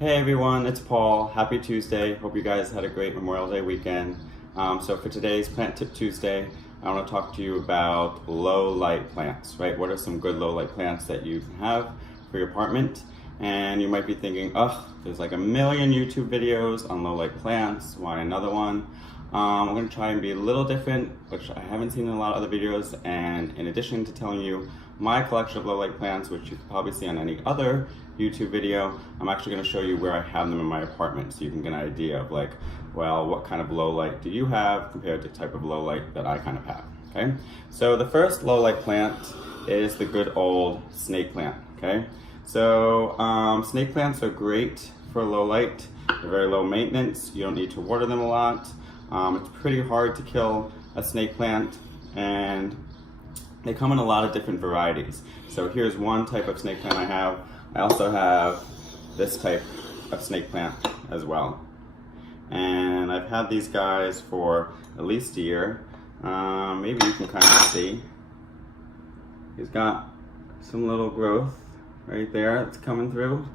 Hey everyone, it's Paul. Happy Tuesday. Hope you guys had a great Memorial Day weekend. So for today's Plant Tip Tuesday, I want to talk to you about low light plants, right? What are some good low light plants that you can have for your apartment? And you might be thinking, oh, there's like a million YouTube videos on low light plants. Why another one? I'm going to try and be a little different, which I haven't seen in a lot of other videos. And in addition to telling you my collection of low light plants, which you can probably see on any other YouTube video, I'm actually going to show you where I have them in my apartment, so you can get an idea of like, well, what kind of low light do you have compared to the type of low light that I kind of have. Okay, so the first low light plant is the good old snake plant. Okay, so snake plants are great for low light. They're very low maintenance. You don't need to water them a lot. It's pretty hard to kill a snake plant, and they come in a lot of different varieties. So here's one type of snake plant I have. I also have this type of snake plant as well. And I've had these guys for at least a year. Maybe you can kind of see. He's got some little growth right there that's coming through.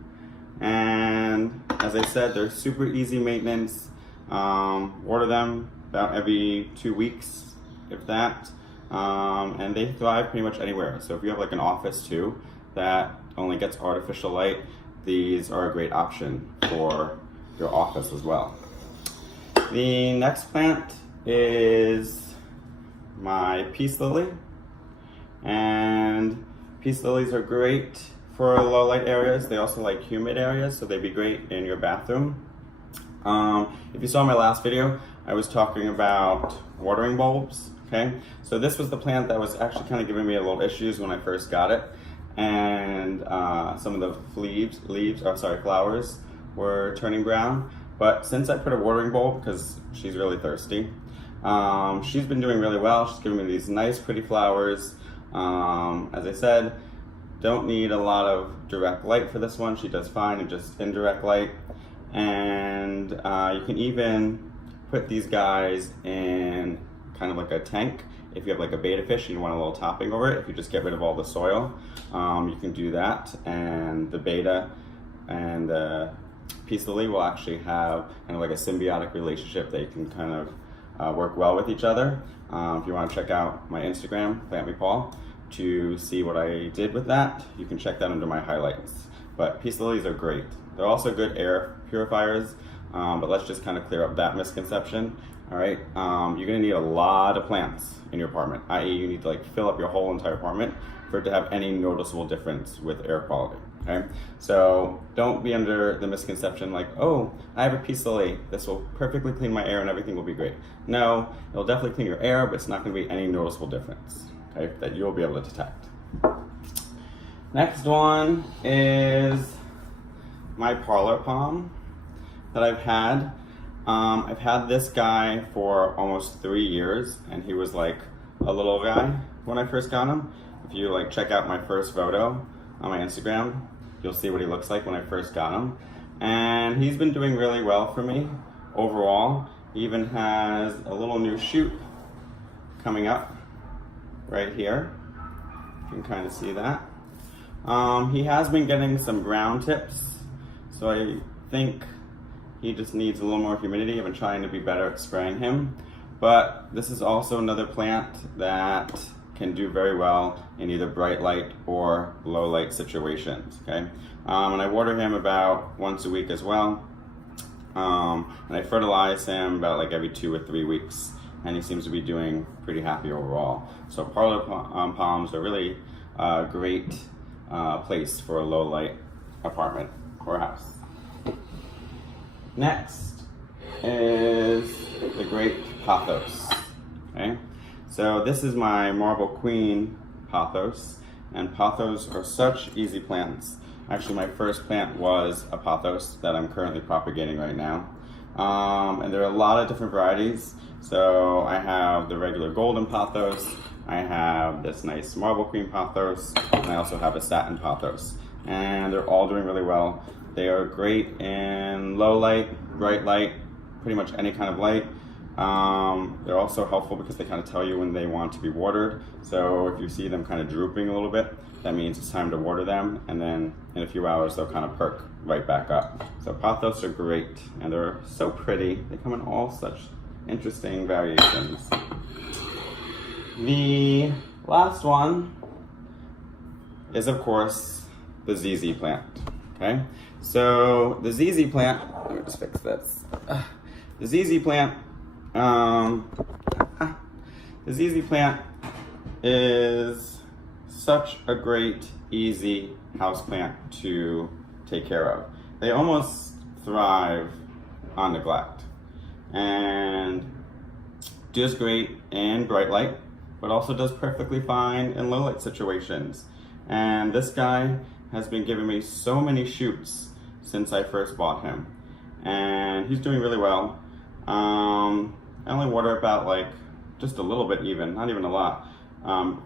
And as I said, they're super easy maintenance. Water them about every 2 weeks, if that. And they thrive pretty much anywhere. So if you have like an office too that only gets artificial light, these are a great option for your office as well. The next plant is my peace lily. And peace lilies are great for low light areas. They also like humid areas, so they'd be great in your bathroom. If you saw my last video, I was talking about watering bulbs. Okay, so this was the plant that was actually kind of giving me a little issues when I first got it, and some of the flowers were turning brown. But since I put a watering bulb, because she's really thirsty, she's been doing really well. She's giving me these nice pretty flowers. As I said, don't need a lot of direct light for this one. She does fine in just indirect light. And you can even put these guys in kind of like a tank. If you have like a betta fish and you want a little topping over it, if you just get rid of all the soil, you can do that. And the betta and the peace lily will actually have kind of like a symbiotic relationship. They can kind of work well with each other. If you want to check out my Instagram, Plant Me Paul, to see what I did with that, you can check that under my highlights. But peace lilies are great. They're also good air purifiers, but let's just kind of clear up that misconception. All right, you're gonna need a lot of plants in your apartment, i.e. you need to like fill up your whole entire apartment for it to have any noticeable difference with air quality, okay? So don't be under the misconception like, oh, I have a peace lily, this will perfectly clean my air and everything will be great. No, it'll definitely clean your air, but it's not gonna be any noticeable difference, okay, that you'll be able to detect. Next one is my parlor palm that I've had. I've had this guy for almost 3 years, and he was like a little guy when I first got him. If you like check out my first photo on my Instagram, you'll see what he looks like when I first got him. And he's been doing really well for me overall. He even has a little new shoot coming up right here. You can kind of see that. He has been getting some brown tips, so I think he just needs a little more humidity. I've been trying to be better at spraying him. But this is also another plant that can do very well in either bright light or low light situations, okay? And I water him about once a week as well. And I fertilize him about like every 2 or 3 weeks. And he seems to be doing pretty happy overall. So parlor palms are really a great place for a low light apartment or house. Next is the great pothos. Okay, so this is my marble queen pothos, and pothos are such easy plants. Actually, my first plant was a pothos that I'm currently propagating right now, and there are a lot of different varieties. So I have the regular golden pothos, I have this nice marble queen pothos, and I also have a satin pothos, and they're all doing really well. They are great in low light, bright light, pretty much any kind of light. They're also helpful because they kind of tell you when they want to be watered. So if you see them kind of drooping a little bit, that means it's time to water them, and then in a few hours they'll kind of perk right back up. So pothos are great, and they're so pretty. They come in all such interesting variations. The last one is, of course, the ZZ plant. Okay, so the ZZ plant, let me just fix this. The ZZ plant, the ZZ plant is such a great, easy houseplant to take care of. They almost thrive on neglect and does great in bright light, but also does perfectly fine in low light situations. And this guy has been giving me so many shoots since I first bought him, and he's doing really well. I only water about like just a little bit, not even a lot,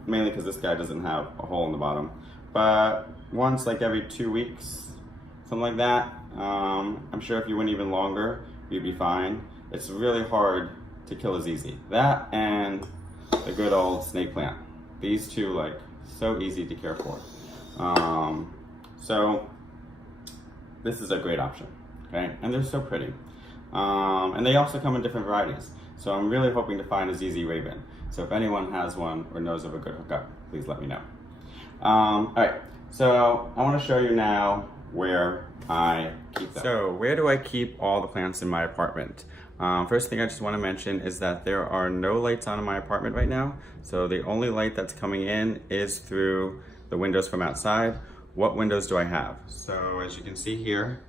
mainly because this guy doesn't have a hole in the bottom. But once like every 2 weeks, something like that. I'm sure if you went even longer, you'd be fine. It's really hard to kill a ZZ. That and the good old snake plant. These two, like, so easy to care for. So this is a great option, okay? And they're so pretty. And they also come in different varieties. So I'm really hoping to find a ZZ Raven. So if anyone has one or knows of a good hookup, please let me know. All right, so I want to show you now where I keep them. So where do I keep all the plants in my apartment? First thing I just want to mention is that there are no lights on in my apartment right now. So the only light that's coming in is through the windows from outside. What windows do I have? So as you can see here,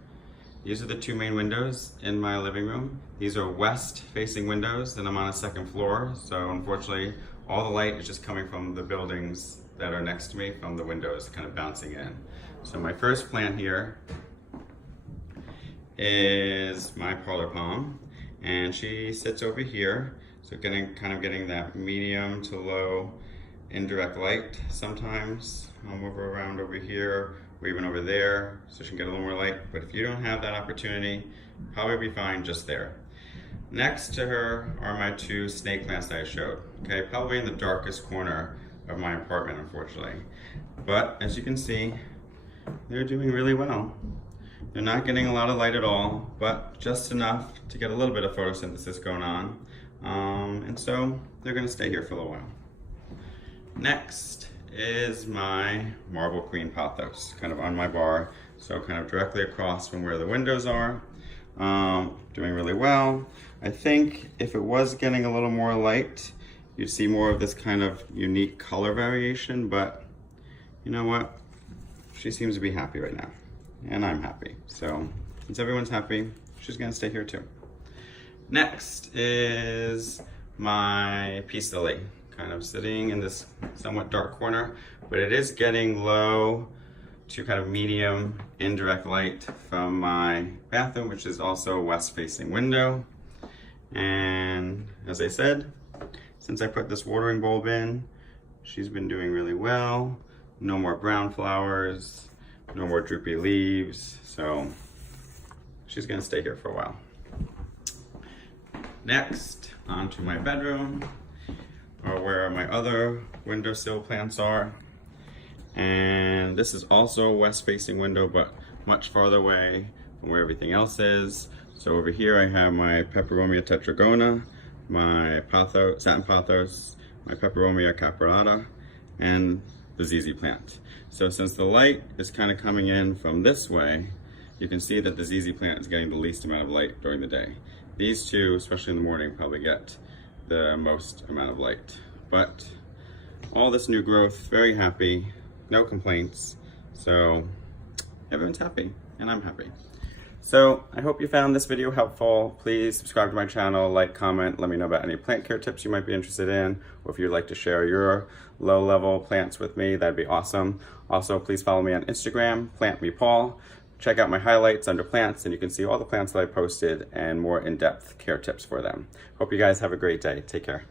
these are the two main windows in my living room. These are west facing windows, and I'm on a second floor. So unfortunately, all the light is just coming from the buildings that are next to me, from the windows kind of bouncing in. So my first plant here is my parlor palm, and she sits over here. So kind of getting that medium to low indirect light sometimes. I'll move her around over here or even over there so she can get a little more light. But if you don't have that opportunity, probably be fine just there. Next to her are my two snake plants that I showed. Okay, probably in the darkest corner of my apartment, unfortunately. But as you can see, they're doing really well. They're not getting a lot of light at all, but just enough to get a little bit of photosynthesis going on. And so they're gonna stay here for a little while. Next is my Marble Queen pothos, kind of on my bar, so kind of directly across from where the windows are. Doing really well. I think if it was getting a little more light, you'd see more of this kind of unique color variation, but you know what? She seems to be happy right now, and I'm happy. So since everyone's happy, she's gonna stay here too. Next is my Peace Lily, kind of sitting in this somewhat dark corner, but it is getting low to kind of medium indirect light from my bathroom, which is also a west facing window. And as I said, since I put this watering bulb in, she's been doing really well. No more brown flowers, no more droopy leaves, so she's gonna stay here for a while. Next, onto my bedroom, or where my other windowsill plants are. And this is also a west facing window, but much farther away from where everything else is. So over here I have my Peperomia tetragona, my satin pothos, my Peperomia caprata, and the ZZ plant. So since the light is kind of coming in from this way, you can see that the ZZ plant is getting the least amount of light during the day. These two, especially in the morning, probably get the most amount of light. But all this new growth, very happy, no complaints. So everyone's happy, and I'm happy. So I hope you found this video helpful. Please subscribe to my channel, like, comment, let me know about any plant care tips you might be interested in, or if you'd like to share your low-level plants with me, that'd be awesome. Also, please follow me on Instagram, PlantMePaul. Check out my highlights under plants, and you can see all the plants that I posted and more in-depth care tips for them. Hope you guys have a great day. Take care.